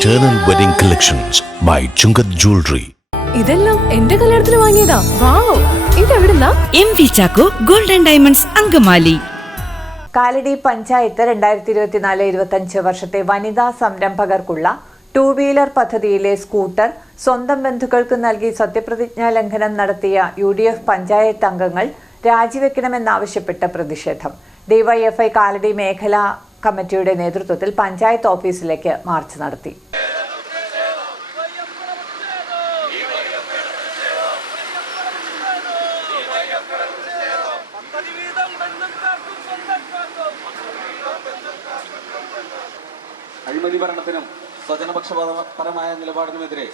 Eternal Wedding Collections by Chungath Jewelry. ഇതെല്ലാം എന്റെ കല്യാണത്തിന് വാങ്ങിയതാ. Wow ഇതെവിടുന്നാ? M V Chacko golden diamonds Angamaly. Kalady panchayat രണ്ടായിരത്തി ഇരുപത്തിനാല് ഇരുപത്തഞ്ച് വർഷത്തെ വനിതാ സംരംഭകർക്കുള്ള ടൂ വീലർ പദ്ധതിയിലെ സ്കൂട്ടർ സ്വന്തം ബന്ധുക്കൾക്ക് നൽകി സത്യപ്രതിജ്ഞാ ലംഘനം നടത്തിയ യു ഡി എഫ് പഞ്ചായത്ത് അംഗങ്ങൾ രാജിവെക്കണമെന്നാവശ്യപ്പെട്ട പ്രതിഷേധം. ഡിവൈഎഫ്ഐ കാലടി മേഖലാ കമ്മിറ്റിയുടെ നേതൃത്വത്തിൽ പഞ്ചായത്ത് ഓഫീസിലേക്ക് മാർച്ച് നടത്തി. അഴിമതി ഭരണത്തിനും സ്വജനപക്ഷപാതപരമായ നിലപാടിനുമെതിരെ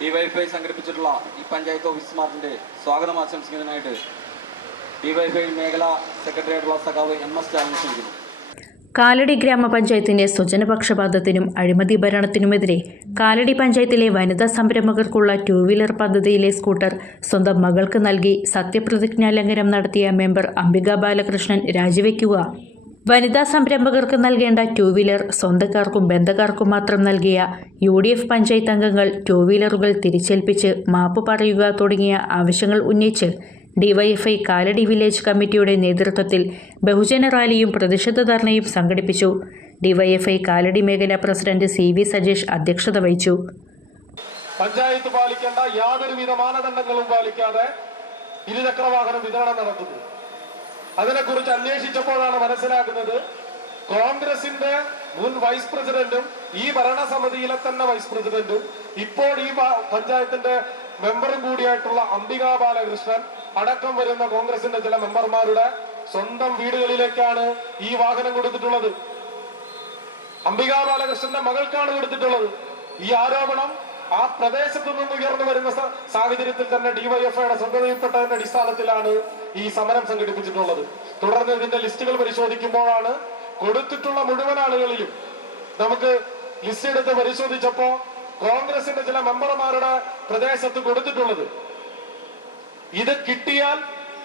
ഡിവൈഫൈ സംഘടിപ്പിച്ചിട്ടുള്ള ഈ പഞ്ചായത്ത് ഓഫീസ് മാർച്ചിന്റെ സ്വാഗതം ആശംസിക്കുന്നതിനായിട്ട് ഡിവൈഫൈ മേഖലാ സെക്രട്ടറിയായിട്ടുള്ള സഖാവ് എം എസ് സ്റ്റാലിൻ ക്ഷണിക്കുന്നു. കാലടി ഗ്രാമപഞ്ചായത്തിന്റെ സ്വജനപക്ഷപാതത്തിനും അഴിമതി ഭരണത്തിനുമെതിരെ കാലടി പഞ്ചായത്തിലെ വനിതാ സംരംഭകർക്കുള്ള ടൂ വീലർ പദ്ധതിയിലെ സ്കൂട്ടർ സ്വന്തം മകൾക്ക് നൽകി സത്യപ്രതിജ്ഞാ ലംഘനം നടത്തിയ മെമ്പർ അംബിക ബാലകൃഷ്ണൻ രാജിവെക്കുക. വനിതാ സംരംഭകർക്ക് നൽകേണ്ട ടൂ വീലർ സ്വന്തക്കാർക്കും ബന്ധക്കാർക്കും മാത്രം നൽകിയ യു ഡി എഫ് പഞ്ചായത്ത് അംഗങ്ങൾ ടൂ വീലറുകൾ തിരിച്ചേൽപ്പിച്ച് മാപ്പ് പറയുക തുടങ്ങിയ ആവശ്യങ്ങൾ ഉന്നയിച്ച് ഡിവൈഎഫ്ഐ കാലടി വില്ലേജ് കമ്മിറ്റിയുടെ നേതൃത്വത്തിൽ ബഹുജന റാലിയും പ്രതിഷേധ ധർണയും സംഘടിപ്പിച്ചു. ഡിവൈഎഫ്ഐ കാലടി മേഖലാ പ്രസിഡന്റ് സി വി സജേഷ് അധ്യക്ഷത വഹിച്ചു. പഞ്ചായത്ത് പാലിക്കേണ്ട യാതൊരുവിധ മാനദണ്ഡങ്ങളും പാലിക്കാതെ ഇരുചക്ര വാഹനം വിതരണം നടത്തുന്നു അതിനെക്കുറിച്ച് അന്വേഷിച്ചപ്പോഴാണ് മനസ്സിലാക്കുന്നത് കോൺഗ്രസിന്റെ മുൻ വൈസ് പ്രസിഡന്റും ഈ ഭരണസമിതിയിലെ തന്നെ വൈസ് പ്രസിഡന്റും ഇപ്പോൾ ഈ പഞ്ചായത്തിന്റെ മെമ്പറും കൂടിയായിട്ടുള്ള അംബികാ ബാലകൃഷ്ണൻ അടക്കം വരുന്ന കോൺഗ്രസിന്റെ ചില മെമ്പർമാരുടെ സ്വന്തം വീടുകളിലേക്കാണ് ഈ വാഹനം കൊടുത്തിട്ടുള്ളത്. അംബിക ബാലകൃഷ്ണന്റെ മകൾക്കാണ് കൊടുത്തിട്ടുള്ളത്. ഈ ആരോപണം ആ പ്രദേശത്തു നിന്ന് ഉയർന്നു വരുന്ന സാഹചര്യത്തിൽ തന്നെ ഡിവൈഎഫ്ഐയുടെ ശ്രദ്ധയിൽപ്പെട്ടതിന്റെ അടിസ്ഥാനത്തിലാണ് ഈ സമരം സംഘടിപ്പിച്ചിട്ടുള്ളത്. തുടർന്ന് ഇതിന്റെ ലിസ്റ്റുകൾ പരിശോധിക്കുമ്പോഴാണ് കൊടുത്തിട്ടുള്ള മുഴുവൻ ആളുകളിലും നമുക്ക് ലിസ്റ്റ് എടുത്ത് പരിശോധിച്ചപ്പോ കോൺഗ്രസിന്റെ ചില മെമ്പർമാരുടെ പ്രദേശത്ത് കൊടുത്തിട്ടുള്ളത്. ഇത് കിട്ടിയാൽ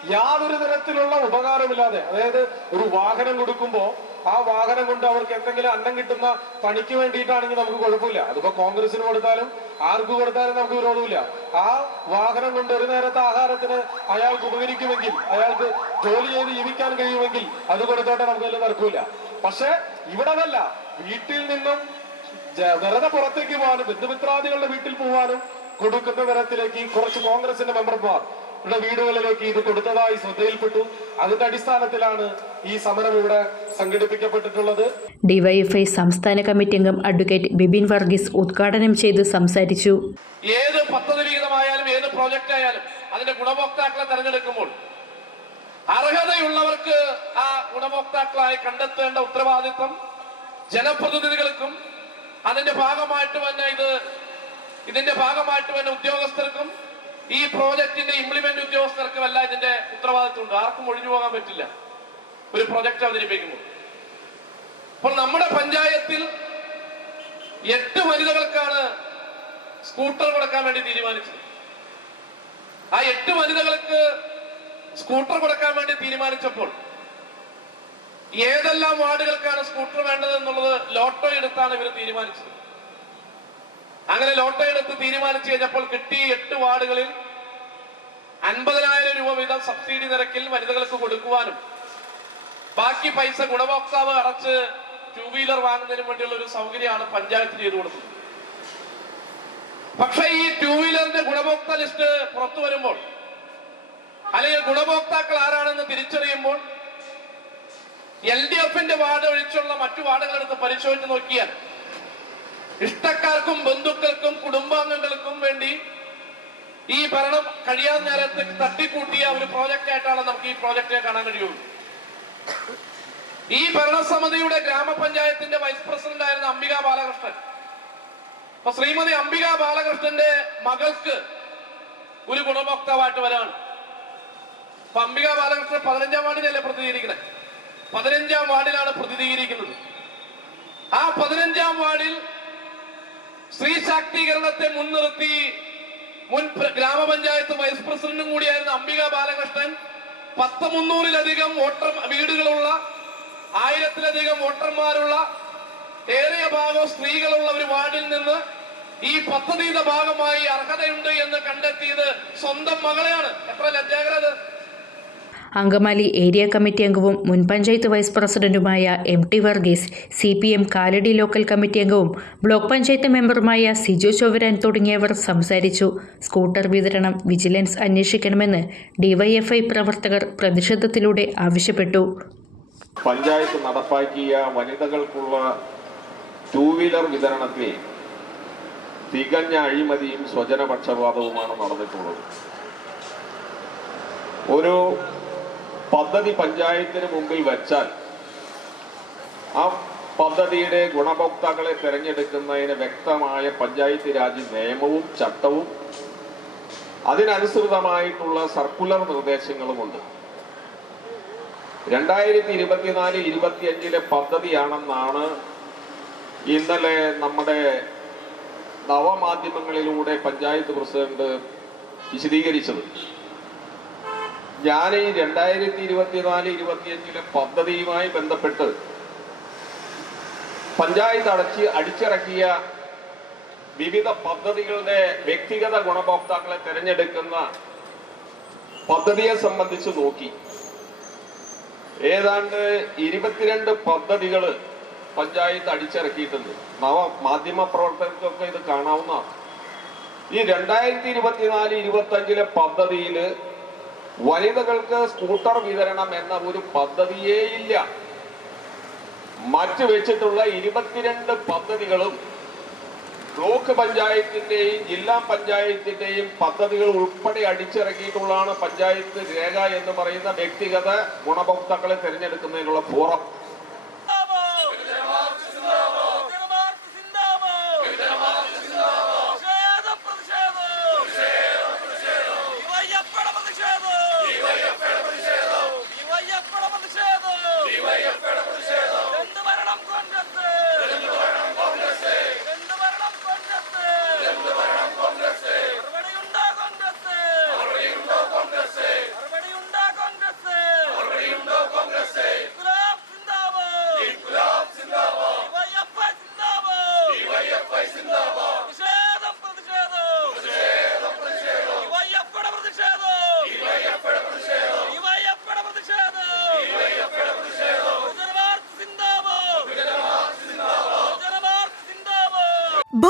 യാതൊരു തരത്തിലുള്ള ഉപകാരമില്ലാതെ അതായത് ഒരു വാഹനം കൊടുക്കുമ്പോ ആ വാഹനം കൊണ്ട് അവർക്ക് എന്തെങ്കിലും അന്നം കിട്ടുന്ന പണിക്ക് വേണ്ടിയിട്ടാണെങ്കിൽ നമുക്ക് കുഴപ്പമില്ല. അതിപ്പോ കോൺഗ്രസിന് കൊടുത്താലും ആർക്ക് കൊടുത്താലും നമുക്ക് വിരോധമില്ല. ആ വാഹനം കൊണ്ട് ഒരു നേരത്തെ ആഹാരത്തിന് അയാൾക്ക് ഉപകരിക്കുമെങ്കിൽ അയാൾക്ക് ജോലി ചെയ്ത് ജീവിക്കാൻ കഴിയുമെങ്കിൽ അത് കൊടുത്തോട്ടെ നമുക്ക് വലിയ തർക്കമില്ല പക്ഷെ ഇവിടെ വീട്ടിൽ നിന്നും വെറുതെ പുറത്തേക്ക് പോകാനും ബന്ധുമിത്രാദികളുടെ വീട്ടിൽ പോകാനും കൊടുക്കുന്ന തരത്തിലേക്ക് കുറച്ച് കോൺഗ്രസിന്റെ മെമ്പർമാർ ഇവിടെ വീടുകളിലേക്ക് ഇത് കൊടുത്തതായി ശ്രദ്ധയിൽപ്പെട്ടു. അതിന്റെ അടിസ്ഥാനത്തിലാണ് ഈ സമരം ഇവിടെ സംഘടിപ്പിക്കപ്പെട്ടിട്ടുള്ളത്. ഡിവൈഎഫ്ഐ സംസ്ഥാന കമ്മിറ്റി അംഗം അഡ്വക്കേറ്റ് ബിബിൻ വർഗീസ് ഉദ്ഘാടനം ചെയ്ത് സംസാരിച്ചു. ഏത് പദ്ധതി വിഹിതമായാലും ഏത് പ്രോജക്റ്റ് ആയാലും അതിന്റെ ഗുണഭോക്താക്കളെ തെരഞ്ഞെടുക്കുമ്പോൾ അർഹതയുള്ളവർക്ക് ആ ഗുണഭോക്താക്കളായി കണ്ടെത്തേണ്ട ഉത്തരവാദിത്വം ജനപ്രതിനിധികൾക്കും അതിന്റെ ഭാഗമായിട്ട് തന്നെ ഇത് ഇതിന്റെ ഭാഗമായിട്ട് തന്നെ ഉദ്യോഗസ്ഥർക്കും ഈ പ്രോജക്റ്റിന്റെ ഇംപ്ലിമെന്റ് ഉദ്യോഗസ്ഥർക്കുമല്ല ഇതിന്റെ ഉത്തരവാദിത്വമുണ്ട്. ആർക്കും ഒഴിഞ്ഞു പോകാൻ പറ്റില്ല. ഒരു പ്രോജക്റ്റ് അവതരിപ്പിക്കുമ്പോൾ. അപ്പോൾ നമ്മുടെ പഞ്ചായത്തിൽ എട്ട് വനിതകൾക്കാണ് സ്കൂട്ടർ കൊടുക്കാൻ വേണ്ടി തീരുമാനിച്ചത്. ആ എട്ട് വനിതകൾക്ക് സ്കൂട്ടർ കൊടുക്കാൻ വേണ്ടി തീരുമാനിച്ചപ്പോൾ ഏതെല്ലാം വാർഡുകൾക്കാണ് സ്കൂട്ടർ വേണ്ടത് എന്നുള്ളത് ലോട്ടോ എടുത്താണ് ഇവർ തീരുമാനിച്ചത്. അങ്ങനെ ലോട്ടോ എടുത്ത് തീരുമാനിച്ചു കഴിഞ്ഞപ്പോൾ കിട്ടിയ എട്ട് വാർഡുകളിൽ അൻപതിനായിരം രൂപ വീതം സബ്സിഡി നിരക്കിൽ വനിതകൾക്ക് കൊടുക്കുവാനും ബാക്കി പൈസ ഗുണഭോക്താവ് അടച്ച് ടൂ വീലർ വാങ്ങുന്നതിന് വേണ്ടിയുള്ള ഒരു സൗകര്യമാണ് പഞ്ചായത്ത് ചെയ്തു കൊടുത്തത്. പക്ഷേ ഈ ടൂ വീലറിന്റെ ഗുണഭോക്ത ലിസ്റ്റ് പുറത്തു വരുമ്പോൾ അല്ലെങ്കിൽ ഗുണഭോക്താക്കൾ ആരാണെന്ന് തിരിച്ചറിയുമ്പോൾ എൽ ഡി എഫിന്റെ വാർഡ് ഒഴിച്ചുള്ള മറ്റു വാർഡുകളെടുത്ത് പരിശോധിച്ച് നോക്കിയാൽ ഇഷ്ടക്കാർക്കും ബന്ധുക്കൾക്കും കുടുംബാംഗങ്ങൾക്കും വേണ്ടി ഈ ഭരണം കഴിയാൻ നേരത്ത് തട്ടിക്കൂട്ടിയ ഒരു പ്രോജക്റ്റ് ആയിട്ടാണ് നമുക്ക് ഈ പ്രോജക്റ്റിനെ കാണാൻ കഴിയുള്ളൂ. ഈ ഭരണസമിതിയുടെ ഗ്രാമപഞ്ചായത്തിന്റെ വൈസ് പ്രസിഡന്റ് ആയിരുന്ന അംബിക ബാലകൃഷ്ണൻ. അപ്പൊ ശ്രീമതി അംബിക ബാലകൃഷ്ണന്റെ മകൾക്ക് ഒരു ഗുണഭോക്താവായിട്ട് വരാണ്. അപ്പൊ അംബിക ബാലകൃഷ്ണൻ പതിനഞ്ചാം വാർഡിലല്ലേ പ്രതിനിധീകരിക്കുന്നത് പതിനഞ്ചാം വാർഡിലാണ് പ്രതിനിധീകരിക്കുന്നത്. ആ പതിനഞ്ചാം വാർഡിൽ സ്ത്രീ ശാക്തീകരണത്തെ മുൻനിർത്തി മുൻ ഗ്രാമപഞ്ചായത്ത് വൈസ് പ്രസിഡന്റും കൂടിയായിരുന്ന അംബിക ബാലകൃഷ്ണൻ പത്ത് മുന്നൂറിലധികം വോട്ടർ വീടുകളുള്ള ആയിരത്തിലധികം വോട്ടർമാരുള്ള ഏറിയ ഭാഗം സ്ത്രീകളുള്ള ഒരു വാർഡിൽ നിന്ന് ഈ പദ്ധതിയുടെ ഭാഗമായി അർഹതയുണ്ട് എന്ന് കണ്ടെത്തിയത് സ്വന്തം മകളെയാണ്. എത്ര ലജ്ജാകരത് അങ്കമാലി ഏരിയ കമ്മിറ്റി അംഗവും മുൻ പഞ്ചായത്ത് വൈസ് പ്രസിഡന്റുമായ M T Varghese C P M Kalady local committee അംഗവും ബ്ലോക്ക് പഞ്ചായത്ത് മെമ്പറുമായ സിജു ചൊവരാൻ തുടങ്ങിയവർ സംസാരിച്ചു. സ്കൂട്ടർ വിതരണം വിജിലൻസ് അന്വേഷിക്കണമെന്ന് ഡിവൈഎഫ്ഐ പ്രവർത്തകർ പ്രതിഷേധത്തിലൂടെ ആവശ്യപ്പെട്ടു. പഞ്ചായത്ത് നടപ്പാക്കിയ വനിതകൾക്കുള്ള ടൂ വീലർ വിതരണത്തിൽ തികഞ്ഞ അഴിമതിയും സ്വജനപക്ഷപാതവുമാണ് നടന്നിട്ടുള്ളത്. ഒരു പദ്ധതി പഞ്ചായത്തിന് മുമ്പിൽ വെച്ചാൽ ആ പദ്ധതിയുടെ ഗുണഭോക്താക്കളെ തിരഞ്ഞെടുക്കുന്നതിന് വ്യക്തമായ പഞ്ചായത്ത് രാജ് നിയമവും ചട്ടവും അതിനനുസൃതമായിട്ടുള്ള സർക്കുലർ നിർദ്ദേശങ്ങളുമുണ്ട്. രണ്ടായിരത്തി ഇരുപത്തിനാല് ഇരുപത്തിയഞ്ചിലെ പദ്ധതിയാണെന്നാണ് ഇന്നലെ നമ്മുടെ നവമാധ്യമങ്ങളിലൂടെ പഞ്ചായത്ത് പ്രസിഡന്റ് വിശദീകരിച്ചത്. ഞാൻ ഈ രണ്ടായിരത്തി ഇരുപത്തിനാല് ഇരുപത്തിയഞ്ചിലെ പദ്ധതിയുമായി ബന്ധപ്പെട്ട് പഞ്ചായത്ത് അടച്ച് അടിച്ചിറക്കിയ വിവിധ പദ്ധതികളുടെ വ്യക്തിഗത ഗുണഭോക്താക്കളെ തിരഞ്ഞെടുക്കുന്ന പദ്ധതിയെ സംബന്ധിച്ച് നോക്കി. ഏതാണ്ട് ഇരുപത്തിരണ്ട് പദ്ധതികൾ പഞ്ചായത്ത് അടിച്ചിറക്കിയിട്ടുണ്ട്. നവ മാധ്യമ പ്രവർത്തകർക്കൊക്കെ ഇത് കാണാവുന്നതാണ്. ഈ രണ്ടായിരത്തി ഇരുപത്തിനാല് ഇരുപത്തി അഞ്ചിലെ പദ്ധതിയിൽ വനിതകൾക്ക് സ്കൂട്ടർ വിതരണം എന്ന ഒരു പദ്ധതിയേ ഇല്ല. മറ്റു വെച്ചിട്ടുള്ള ഇരുപത്തിരണ്ട് പദ്ധതികളും ബ്ലോക്ക് പഞ്ചായത്തിന്റെയും ജില്ലാ പഞ്ചായത്തിന്റെയും പദ്ധതികൾ ഉൾപ്പെടെ അടിച്ചിറക്കിയിട്ടുള്ളതാണ് പഞ്ചായത്ത് രേഖ എന്ന് പറയുന്ന വ്യക്തിഗത ഗുണഭോക്താക്കളെ തിരഞ്ഞെടുക്കുന്നതിനുള്ള ഫോറം. 하겠습니다.